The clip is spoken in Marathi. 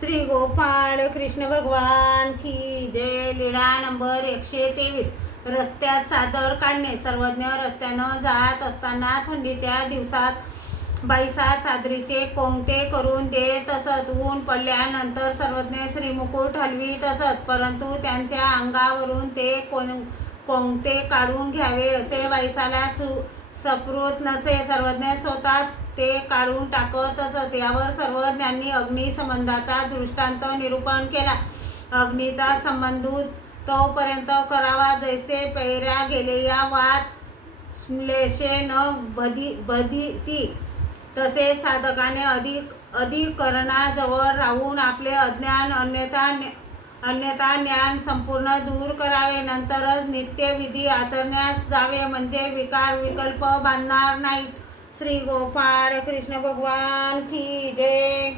श्री गोपाळ कृष्ण भगवान की जय. लीळा नंबर एकशे तेवीस. रस्त्यात चादर काढणे. सर्वज्ञ रस्त्यानं जात असताना थंडीच्या दिवसात बाईसा चादरीचे कोंगते करून देत असत. ऊन पडल्यानंतर सर्वज्ञ श्रीमुकुट हलवीत असत. परंतु त्यांच्या अंगावरून ते कोण कोंगते काढून घ्यावे असे बाईसाला सु सप्रूत नसे सर्वज्ञ स्वतःच ते काढून टाकत असत. यावर सर्वज्ञांनी अग्निसंबंधाचा दृष्टांत निरूपण केला. अग्नीचा संबंध तोपर्यंत करावा. जैसे पैऱ्या गेले या वात श्लेषे न बधी बधीती. तसे साधकाने अधिक अधिकरणाजवळ राहून आपले अज्ञान अन्यथा अन्यथा ज्ञान संपूर्ण दूर करावे. नंतरच नित्यविधी आचरण्यास जावे म्हणजे विकार विकल्प बांधणार नाहीत. श्री गोपाळ कृष्ण भगवान की जय.